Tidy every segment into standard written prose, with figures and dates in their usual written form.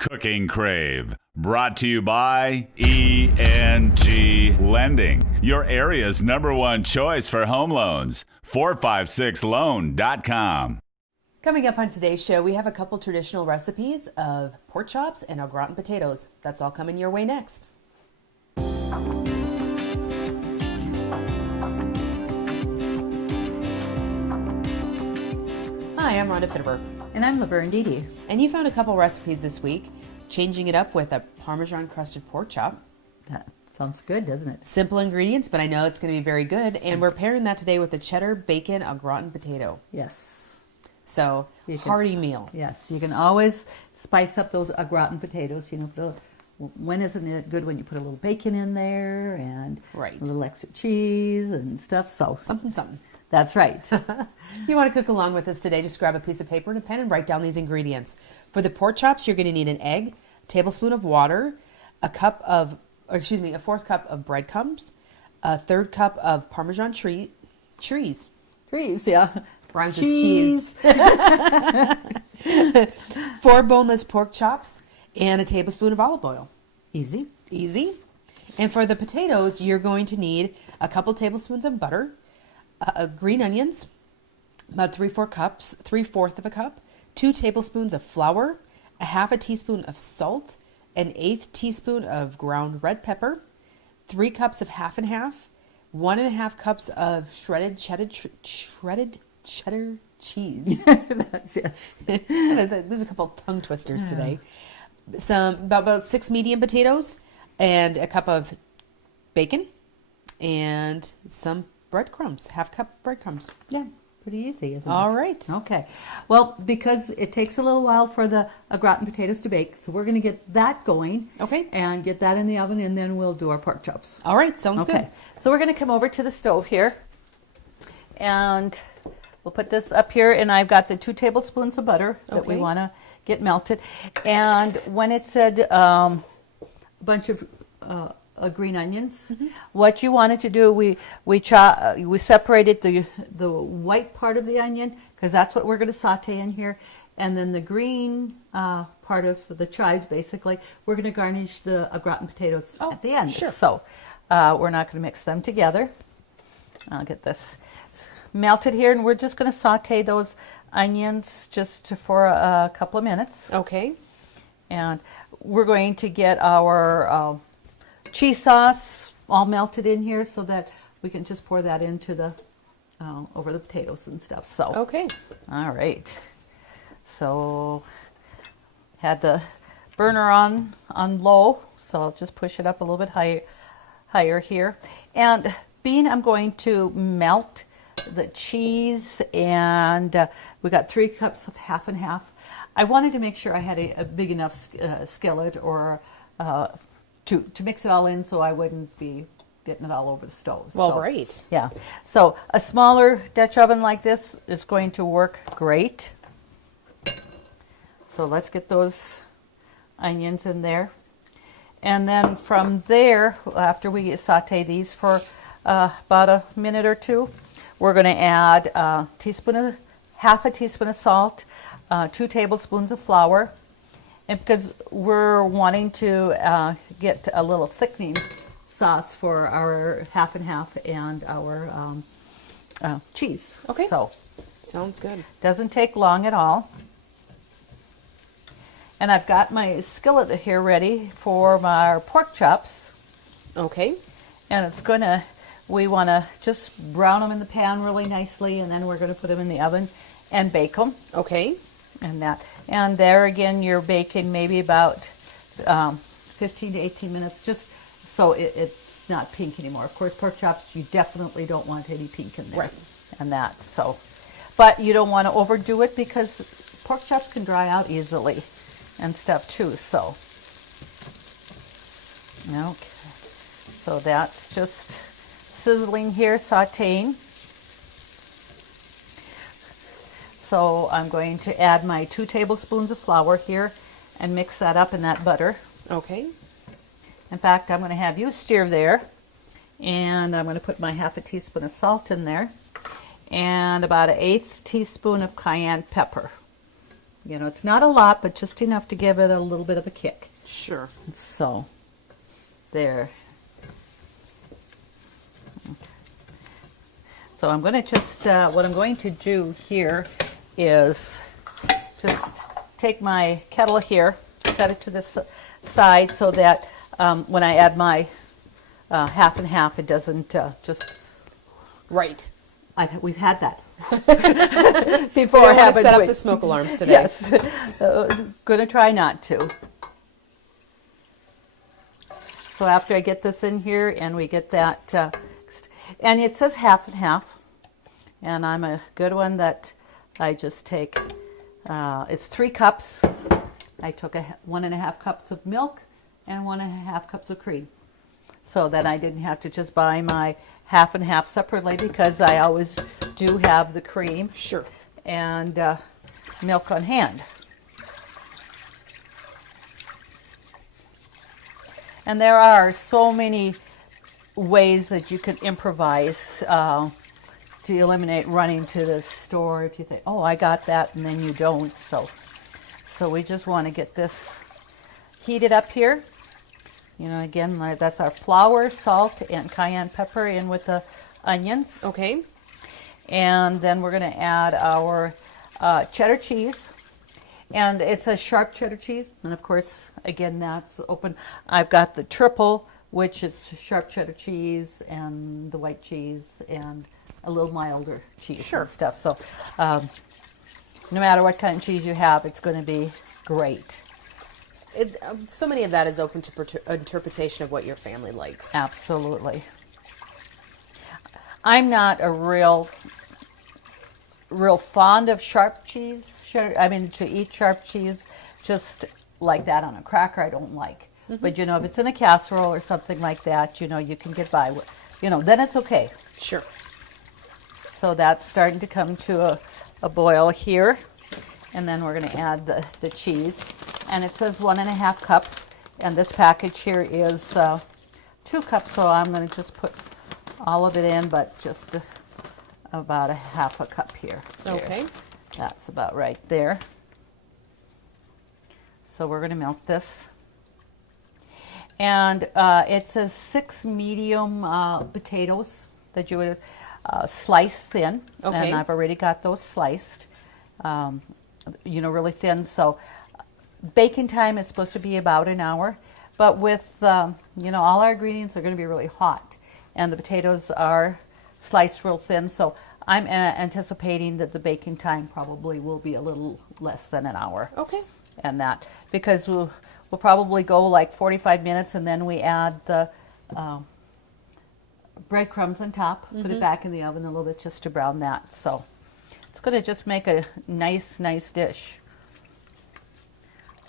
Cooking Crave, brought to you by ENG Lending, your area's #1 choice for home loans. 456loan.com. Coming up on today's show, we have a couple traditional recipes of pork chops and au gratin potatoes. That's all coming your way next. Hi, I'm Rhonda Fitterberg. And I'm Laverne Dede. And you found a couple recipes this week, changing it up with a Parmesan-Crusted pork chop. That sounds good, doesn't it? Simple ingredients, but I know it's going to be very good. And we're pairing that today with the Cheddar-Bacon au gratin potato. Yes. So, hearty meal. Yes, you can always spice up those au gratin potatoes. You know, when isn't it good when you put a little bacon in there and right. a little extra cheese and stuff? So something. That's right. You want to cook along with us today, just grab a piece of paper and a pen and write down these ingredients. For the pork chops, you're going to need an egg, a tablespoon of water, a fourth cup of breadcrumbs, a third cup of Parmesan trees. Trees, yeah. Rhymes with cheese. 4 boneless pork chops, and a tablespoon of olive oil. Easy. And for the potatoes, you're going to need a couple tablespoons of butter, green onions, about 3/4 of a cup, 2 tablespoons of flour, a half a teaspoon of salt, an 1/8 teaspoon of ground red pepper, 3 cups of half and half, 1.5 cups of shredded cheddar cheese. That's yes. There's a couple tongue twisters today. About 6 medium potatoes, and a cup of bacon, and some breadcrumbs, half cup breadcrumbs. Yeah, pretty easy, isn't it? All right. Okay. Well, because it takes a little while for the au gratin potatoes to bake, so we're going to get that going. Okay. And get that in the oven, and then we'll do our pork chops. All right, sounds good. So we're going to come over to the stove here, and we'll put this up here, and I've got the 2 tablespoons of butter that we want to get melted. And when it said a bunch of green onions, what you wanted to do, we separated the white part of the onion, because that's what we're going to saute in here, and then the green part of the chives, basically, we're going to garnish the au gratin potatoes at the end. Sure. So we're not going to mix them together. I'll get this melted here, and we're just going to saute those onions just for a couple of minutes. Okay. And we're going to get our cheese sauce all melted in here, so that we can just pour that into the over the potatoes and stuff. So okay. All right. So had the burner on low, so I'll just push it up a little bit higher here. And being I'm going to melt the cheese, and we got 3 cups of half and half. I wanted to make sure I had a big enough skillet or to mix it all in, so I wouldn't be getting it all over the stove. Well, great. Yeah. So a smaller Dutch oven like this is going to work great. So let's get those onions in there. And then from there, after we saute these for about a minute or two, we're going to add half a teaspoon of salt, 2 tablespoons of flour, and because we're wanting to get a little thickening sauce for our half and half and our cheese. Okay. So sounds good. Doesn't take long at all. And I've got my skillet here ready for my pork chops. Okay. And we want to just brown them in the pan really nicely, and then we're going to put them in the oven and bake them. Okay. And there again, you're baking maybe about 15 to 18 minutes, just so it's not pink anymore. Of course, pork chops, you definitely don't want any pink in there. Right. And that, so. But you don't want to overdo it, because pork chops can dry out easily and stuff too, so. Okay. So that's just sizzling here, sauteing. So I'm going to add my 2 tablespoons of flour here and mix that up in that butter. Okay. In fact, I'm going to have you stir there, and I'm going to put my half a teaspoon of salt in there, and about an 1/8 teaspoon of cayenne pepper. You know, it's not a lot, but just enough to give it a little bit of a kick. Sure. So, there. Okay. So I'm going to just, what I'm going to do here is just take my kettle here, set it to the side so that when I add my half and half, it doesn't just... Right. We've had that. Before I have to set up the smoke alarms today. Yes. Going to try not to. So after I get this in here and we get that, and it says half and half, and I'm a good one that I just take, it's 3 cups. I took 1.5 cups of milk and 1.5 cups of cream, so that I didn't have to just buy my half and half separately, because I always do have the cream. Sure. And milk on hand. And there are so many ways that you can improvise to eliminate running to the store if you think, oh, I got that, and then you don't. So we just want to get this heated up here. You know, again, that's our flour, salt, and cayenne pepper in with the onions. Okay. And then we're going to add our cheddar cheese. And it's a sharp cheddar cheese. And of course, again, that's open. I've got the triple, which is sharp cheddar cheese and the white cheese and a little milder cheese. Sure. And stuff. So no matter what kind of cheese you have, it's going to be great. So many of that is open to interpretation of what your family likes. Absolutely. I'm not a real fond of sharp cheese. I mean, to eat sharp cheese just like that on a cracker, I don't like. Mm-hmm. But, you know, if it's in a casserole or something like that, you know, you can get by with, you know, then it's okay. Sure. So that's starting to come to a boil here. And then we're going to add the cheese. And it says 1.5 cups. And this package here is 2 cups. So I'm going to just put all of it in, but just about 1/2 cup here. Okay. There. That's about right there. So we're going to melt this. And it says 6 medium potatoes that you would slice thin. Okay. And I've already got those sliced, you know, really thin. So baking time is supposed to be about an hour. But with, you know, all our ingredients are going to be really hot. And the potatoes are sliced real thin. So I'm anticipating that the baking time probably will be a little less than an hour. Okay. And that, because we'll probably go like 45 minutes, and then we add the breadcrumbs on top, put it back in the oven a little bit just to brown that. So it's going to just make a nice dish.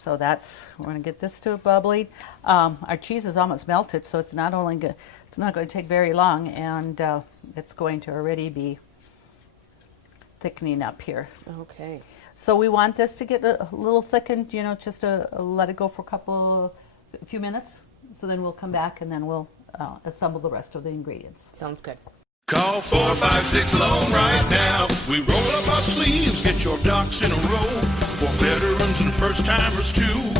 So we're going to get this to a bubbling. Our cheese is almost melted, so it's not going to take very long, and it's going to already be thickening up here. Okay. So we want this to get a little thickened, you know, just to let it go for a few minutes. So then we'll come back and then we'll assemble the rest of the ingredients. Sounds good. Call 456 Loan right now. We roll up our sleeves, get your ducks in a row. For veterans and first timers too.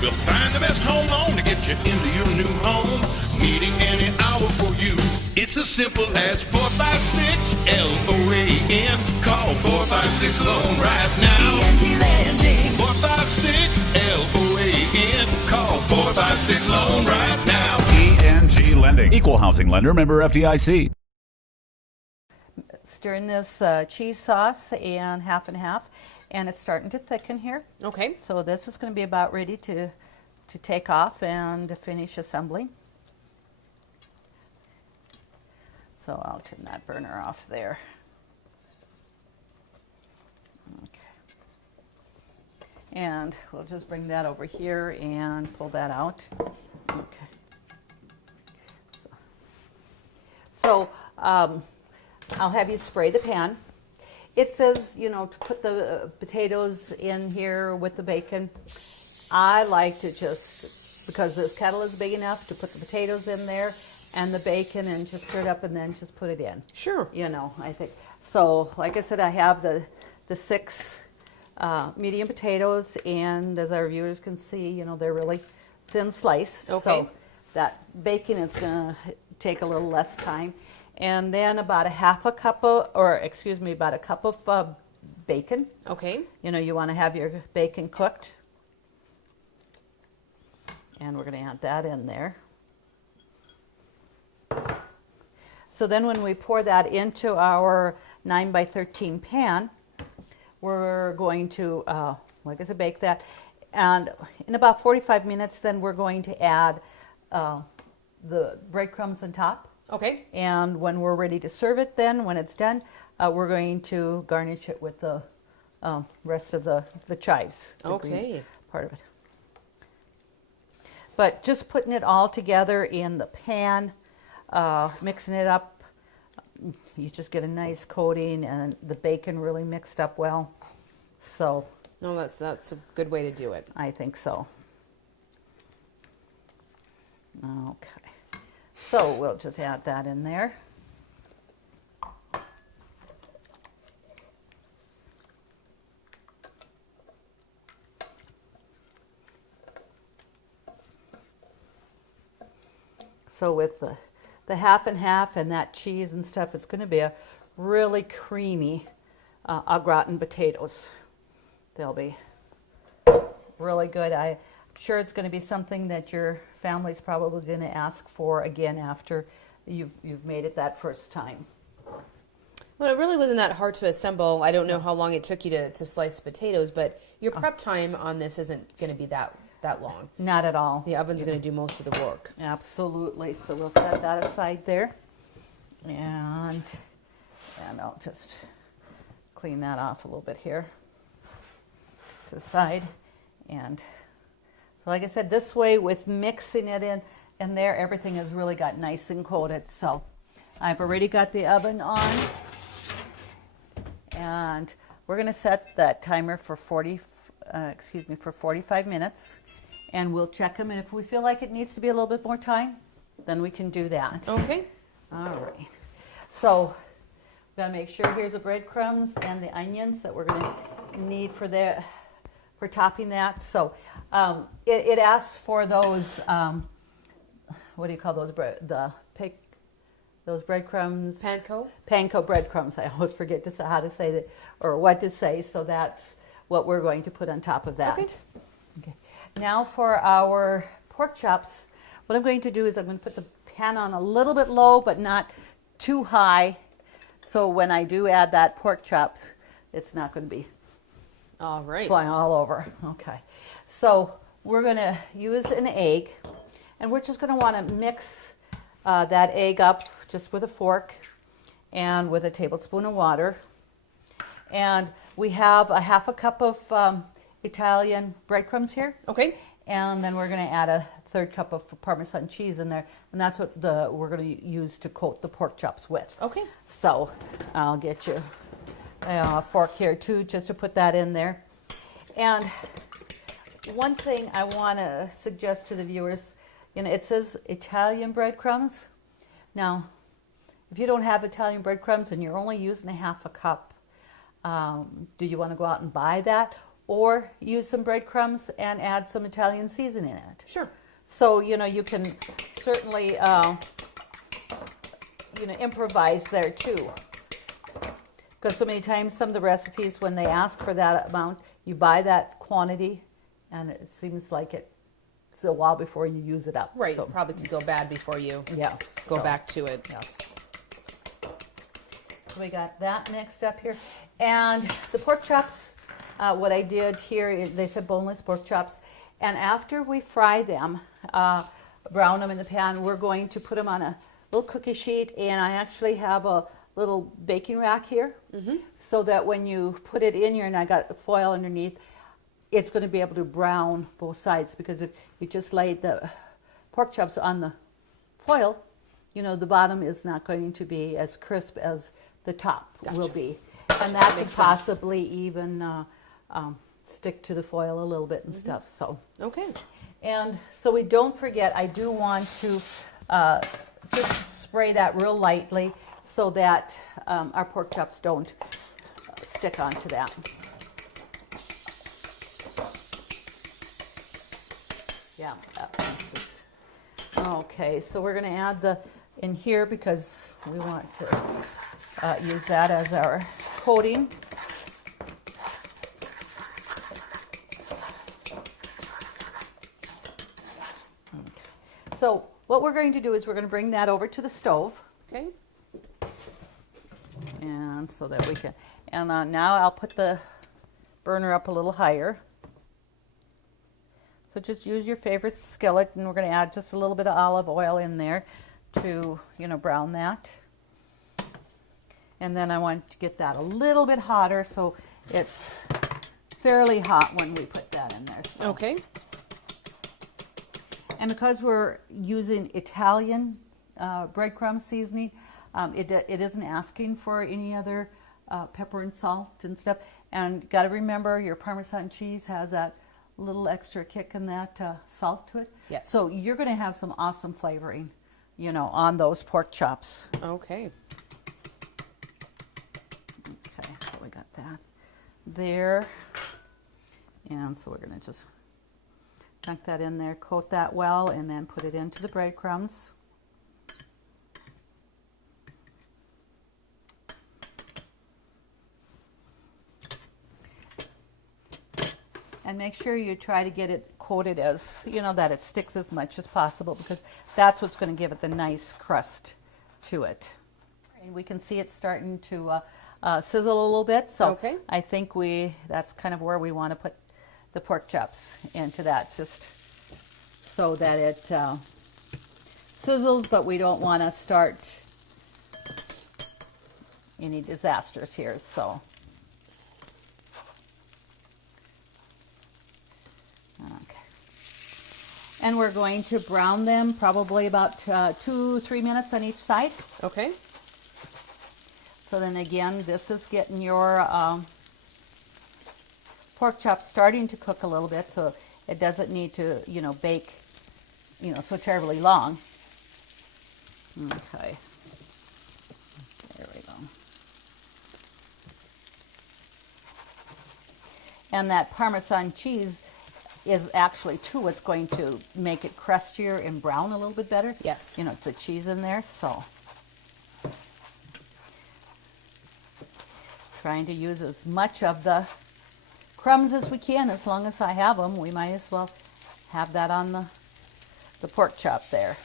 We'll find the best home loan to get you into your new home. Meeting any hour for you. It's as simple as 456-LOAN. Call 456 Loan right now. 456-LOAN. Call 456 Loan right now. ENG Lending. Equal housing lender, member FDIC. Stirring this cheese sauce and half and half, and it's starting to thicken here. Okay. So this is going to be about ready to take off and finish assembling. So I'll turn that burner off there. Okay. And we'll just bring that over here and pull that out. Okay. So I'll have you spray the pan. It says, you know, to put the potatoes in here with the bacon. I like to just, because this kettle is big enough, to put the potatoes in there and the bacon and just stir it up and then just put it in. Sure. You know, I think. So, like I said, I have the 6 medium potatoes, and as our viewers can see, you know, they're really thin sliced. Okay. So that bacon is going to take a little less time. And then about a cup of bacon. Okay. You know, you want to have your bacon cooked. And we're going to add that in there. So then when we pour that into our 9 by 13 pan, we're going to, like I said, bake that. And in about 45 minutes, then we're going to add the breadcrumbs on top. Okay. And when we're ready to serve it, then when it's done, we're going to garnish it with the rest of the chives. The green Okay. part of it. But just putting it all together in the pan, mixing it up, you just get a nice coating and the bacon really mixed up well. So No, that's a good way to do it. I think so. Okay. So we'll just add that in there. So with the half and half and that cheese and stuff, it's going to be a really creamy au gratin potatoes. They'll be really good. I'm sure it's going to be something that your family's probably going to ask for again after you've made it that first time. Well, it really wasn't that hard to assemble. I don't know how long it took you to slice the potatoes, but your prep time on this isn't going to be that long. Not at all. The oven's going to do most of the work. Absolutely. So we'll set that aside there. And I'll just clean that off a little bit here to the side. And so like I said, this way with mixing it in there, everything has really got nice and coated. So I've already got the oven on. And we're going to set that timer for 45 minutes. And we'll check them, and if we feel like it needs to be a little bit more time, then we can do that. Okay. All right. So we've got to make sure here's the breadcrumbs and the onions that we're going to need for topping that. So it asks for those, what do you call those those breadcrumbs? Panko? Panko breadcrumbs. I always forget how to say that or what to say. So that's what we're going to put on top of that. Okay. Okay. Now for our pork chops, what I'm going to do is I'm going to put the pan on a little bit low, but not too high. So when I do add that pork chops, it's not going to be All right. flying all over. Okay. So we're going to use an egg, and we're just going to want to mix that egg up just with a fork and with a tablespoon of water. And we have a half a cup of Italian breadcrumbs here. Okay. And then we're going to add a third cup of Parmesan cheese in there. And that's what we're going to use to coat the pork chops with. Okay. So I'll get you a fork here too, just to put that in there. And one thing I want to suggest to the viewers, you know, it says Italian breadcrumbs. Now, if you don't have Italian breadcrumbs and you're only using a half a cup, do you want to go out and buy that? Or use some breadcrumbs and add some Italian seasoning in it. Sure. So, you know, you can certainly, improvise there too. Because so many times some of the recipes, when they ask for that amount, you buy that quantity and it seems like it's a while before you use it up. Right. So, It probably could go bad before you go so, back to it. Yes. So we got that mixed up here. And the pork chops, what I did here, they said boneless pork chops. And after we fry them, brown them in the pan, we're going to put them on a little cookie sheet. And I actually have a little baking rack here, so that when you put it in here, and I got the foil underneath, it's going to be able to brown both sides. Because if you just laid the pork chops on the foil, you know, the bottom is not going to be as crisp as the top will be. And that could Makes sense. possibly even stick to the foil a little bit and stuff. So, Okay. and so we don't forget, I do want to just spray that real lightly so that our pork chops don't stick onto that. Yeah. Okay, so we're going to add the in here because we want to use that as our coating. Okay. So what we're going to do is we're going to bring that over to the stove. Okay. And so that we can, and now I'll put the burner up a little higher. So just use your favorite skillet, and we're going to add just a little bit of olive oil in there to, brown that. And then I want to get that a little bit hotter, so it's fairly hot when we put that in there. So. Okay. And because we're using Italian breadcrumb seasoning, it isn't asking for any other pepper and salt and stuff. And got to remember, your Parmesan cheese has that little extra kick and that salt to it. Yes. So you're going to have some awesome flavoring, on those pork chops. Okay. Okay, so we got that there. And so we're going to just dunk that in there, coat that well, and then put it into the breadcrumbs. And make sure you try to get it coated as, that it sticks as much as possible, because that's what's going to give it the nice crust to it. And we can see it starting to sizzle a little bit. So okay. I think that's kind of where we want to put the pork chops into that, just so that it sizzles, but we don't want to start any disasters here. So. Okay. And we're going to brown them probably about 2-3 minutes on each side. Okay. So then again, this is getting your pork chops starting to cook a little bit, so it doesn't need to, bake, so terribly long. Okay. There we go. And that Parmesan cheese is actually too what's going to make it crustier and brown a little bit better. Yes. It's the cheese in there, so trying to use as much of the crumbs as we can. As long as I have them, we might as well have that on the pork chop there.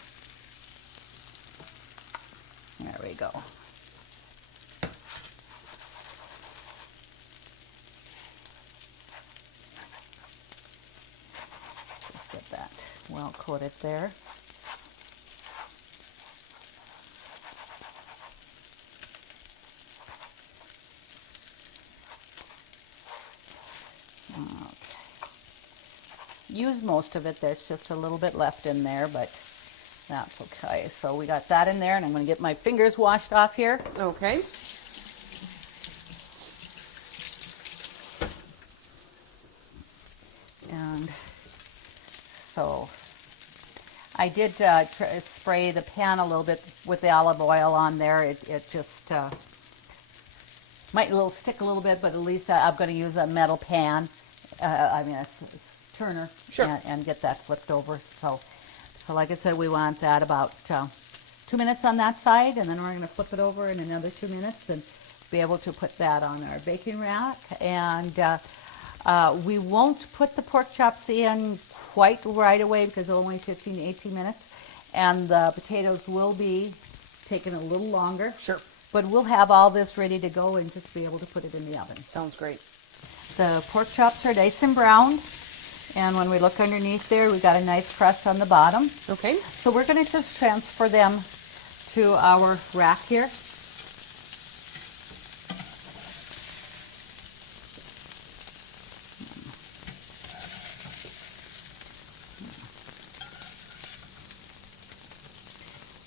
There we go. Well coated there. Okay. Use most of it. There's just a little bit left in there, but that's okay. So we got that in there, and I'm going to get my fingers washed off here. Okay. And so I did spray the pan a little bit with the olive oil on there. It just might stick a little bit, but at least I'm going to use a metal pan. A turner, sure. and get that flipped over. So like I said, we want that about 2 minutes on that side, and then we're going to flip it over in another 2 minutes and be able to put that on our baking rack. And we won't put the pork chops in quite right away because they're only 15 to 18 minutes, and the potatoes will be taking a little longer. Sure. But we'll have all this ready to go and just be able to put it in the oven. Sounds great. The pork chops are nice and brown, and when we look underneath there, we got a nice crust on the bottom. Okay. So we're going to just transfer them to our rack here.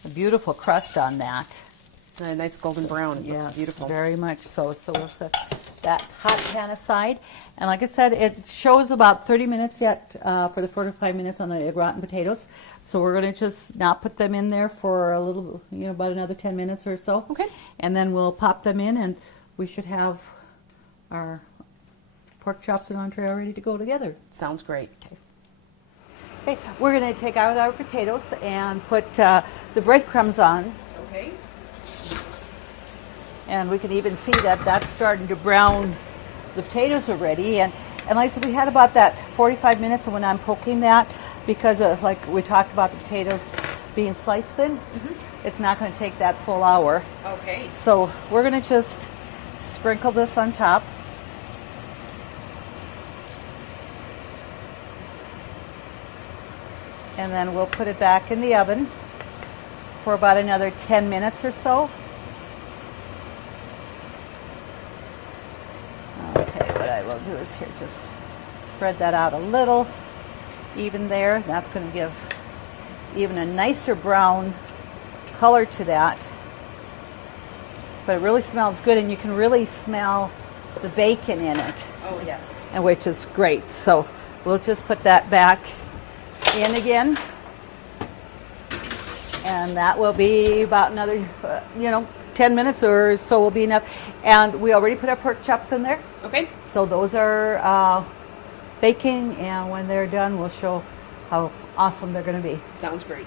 A beautiful crust on that. A nice golden brown. It looks beautiful. Very much so. So we'll set that hot pan aside. And like I said, it shows about 30 minutes yet for the 4 to 5 minutes on the gratin potatoes. So we're going to just not put them in there for a little, about another 10 minutes or so. Okay. And then we'll pop them in, and we should have our pork chops and entree all ready to go together. Sounds great. Okay. Okay, we're going to take out our potatoes and put the breadcrumbs on. Okay. And we can even see that that's starting to brown the potatoes already. And like I said, we had about that 45 minutes when I'm poking that, because of, like we talked about the potatoes being sliced thin, it's not going to take that full hour. Okay. So we're going to just sprinkle this on top. And then we'll put it back in the oven for about another 10 minutes or so. Okay, what I will do is here, just spread that out a little, even there. That's going to give even a nicer brown color to that. But it really smells good, and you can really smell the bacon in it, Oh, yes. and which is great. So we'll just put that back in again. And that will be about another, 10 minutes or so will be enough. And we already put our pork chops in there. Okay. So those are baking, and when they're done, we'll show how awesome they're going to be. Sounds great.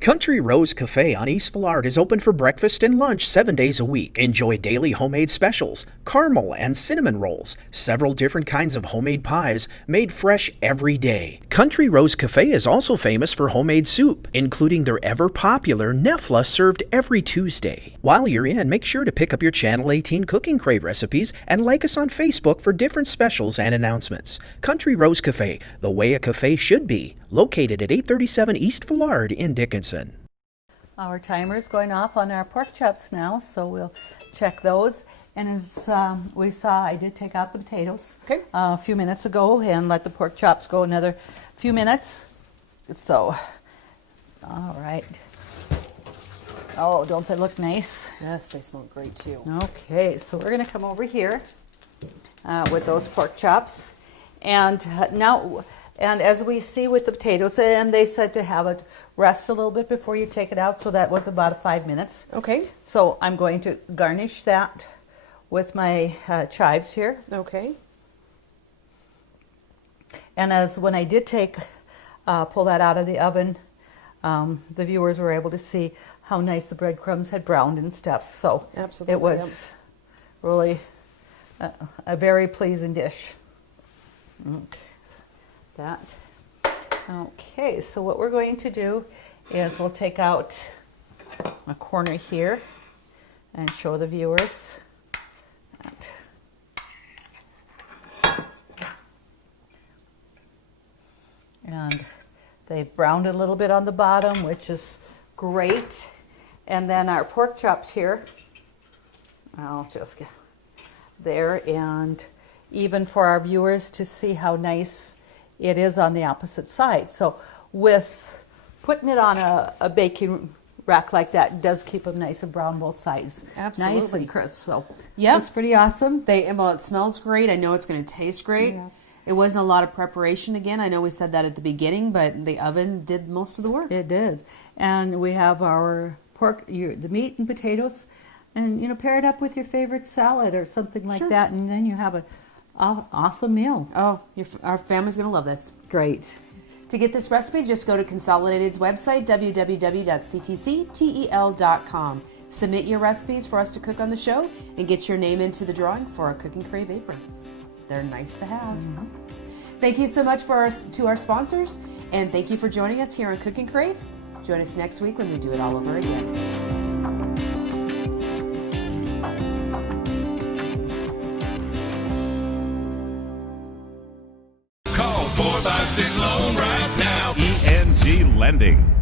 Country Rose Cafe on East Villard is open for breakfast and lunch 7 days a week. Enjoy daily homemade specials, caramel and cinnamon rolls, several different kinds of homemade pies made fresh every day. Country Rose Cafe is also famous for homemade soup, including their ever-popular Nefla served every Tuesday. While you're in, make sure to pick up your Channel 18 Cooking Crave recipes and like us on Facebook for different specials and announcements. Country Rose Cafe, the way a cafe should be, located at 837 East Villard in Dickinson. Our timer is going off on our pork chops now, so we'll check those. And as we saw, I did take out the potatoes a few minutes ago and let the pork chops go another few minutes. So, all right. Oh, don't they look nice? Yes, they smell great too. Okay, so we're going to come over here with those pork chops. And now, and as we see with the potatoes, and they said to have it rest a little bit before you take it out, so that was about 5 minutes. Okay. So I'm going to garnish that with my chives here. Okay. And as when I did pull that out of the oven, the viewers were able to see how nice the breadcrumbs had browned and stuff. So Absolutely, it was really a very pleasing dish. Okay, so that. Okay, so what we're going to do is we'll take out a corner here and show the viewers that. And they've browned a little bit on the bottom, which is great. And then our pork chops here, I'll just get there, and even for our viewers to see how nice it is on the opposite side. So with putting it on a baking rack like that, does keep them nice and brown both sides. Absolutely. Nice and crisp. So Yep. looks pretty awesome. Well, it smells great. I know it's going to taste great. Yeah. It wasn't a lot of preparation again. I know we said that at the beginning, but the oven did most of the work. It did. And we have our pork, the meat and potatoes, and pair it up with your favorite salad or something like Sure. that, and then you have an awesome meal. Oh, our family's going to love this. Great. To get this recipe, just go to Consolidated's website, www.ctctel.com. Submit your recipes for us to cook on the show and get your name into the drawing for our Cooking Crave apron. They're nice to have. Mm-hmm. Thank you so much to our sponsors, and thank you for joining us here on Cooking Crave. Join us next week when we do it all over again. Call 456 Loan right now. ENG Lending.